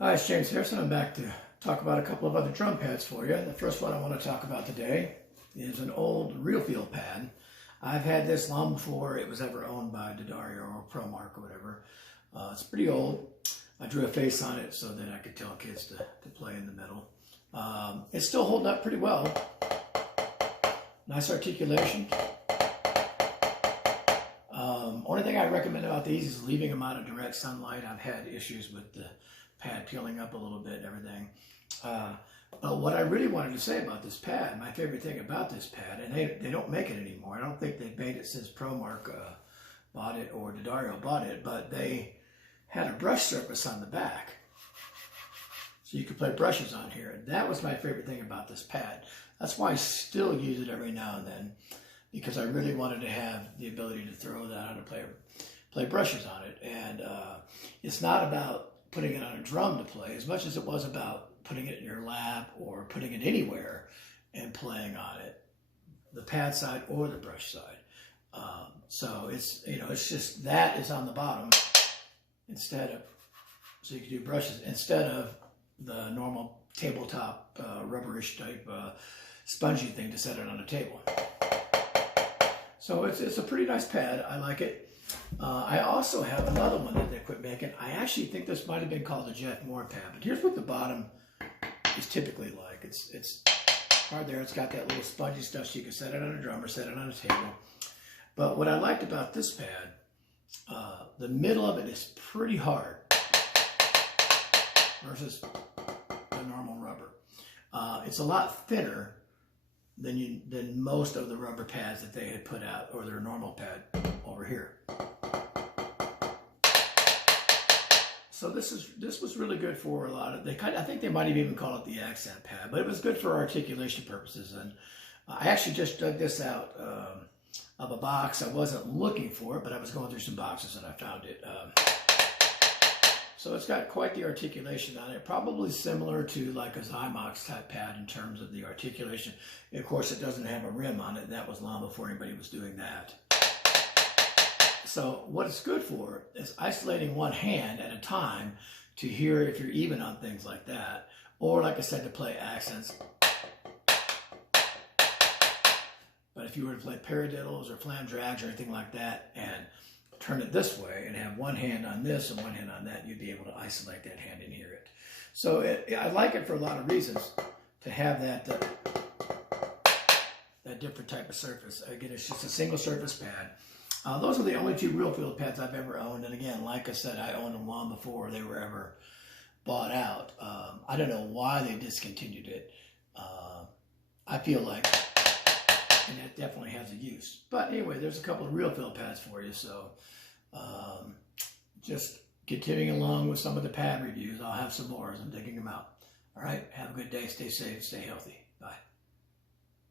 Hi, it's James Harrison. I'm back to talk about a couple of other drum pads for you. The first one I want to talk about today is an old RealFeel pad. I've had this long before it was ever owned by Daddario or ProMark or whatever. It's pretty old. I drew a face on it so that I could tell kids to play in the middle. It's still holding up pretty well. Nice articulation. Only thing I recommend about these is leaving them out of direct sunlight. I've had issues with the pad peeling up a little bit and everything. But what I really wanted to say about this pad, my favorite thing about this pad, and they don't make it anymore. I don't think they've made it since ProMark bought it or Daddario bought it, but they had a brush surface on the back. So you could play brushes on here. And that was my favorite thing about this pad. That's why I still use it every now and then, because I really wanted to have the ability to throw that on and play brushes on it. And it's not about putting it on a drum to play as much as it was about putting it in your lap or putting it anywhere and playing on it, the pad side or the brush side. So it's, it's just that is on the bottom instead of, so you can do brushes instead of the normal tabletop rubberish type spongy thing to set it on a table. So it's a pretty nice pad. I like it. I also have another one that they quit making. I actually think this might have been called the Jeff Moore pad, but here's what the bottom is typically like. It's hard there. It's got that little spongy stuff so you can set it on a drum or set it on a table. But what I liked about this pad, the middle of it is pretty hard versus the normal rubber. It's a lot thinner than most of the rubber pads that they had put out, or their normal pad over here. So this was really good for a lot of, I think they might have even called it the accent pad, but it was good for articulation purposes. And I actually just dug this out of a box. I wasn't looking for it, but I was going through some boxes and I found it. So it's got quite the articulation on it, probably similar to like a Zymox type pad in terms of the articulation. Of course, it doesn't have a rim on it. That was long before anybody was doing that. So what it's good for is isolating one hand at a time to hear if you're even on things like that. Or like I said, to play accents. But if you were to play paradiddles or flam drags or anything like that and turn it this way and have one hand on this and one hand on that, you'd be able to isolate that hand and hear it. So I like it for a lot of reasons to have that different type of surface. Again, it's just a single surface pad. Those are the only two RealFeel pads I've ever owned. And again, like I said, I owned them long before they were ever bought out. I don't know why they discontinued it. I feel like, and it definitely has a use. But anyway, there's a couple of RealFeel pads for you. So just continuing along with some of the pad reviews. I'll have some more as I'm digging them out. All right, have a good day. Stay safe. Stay healthy. Bye.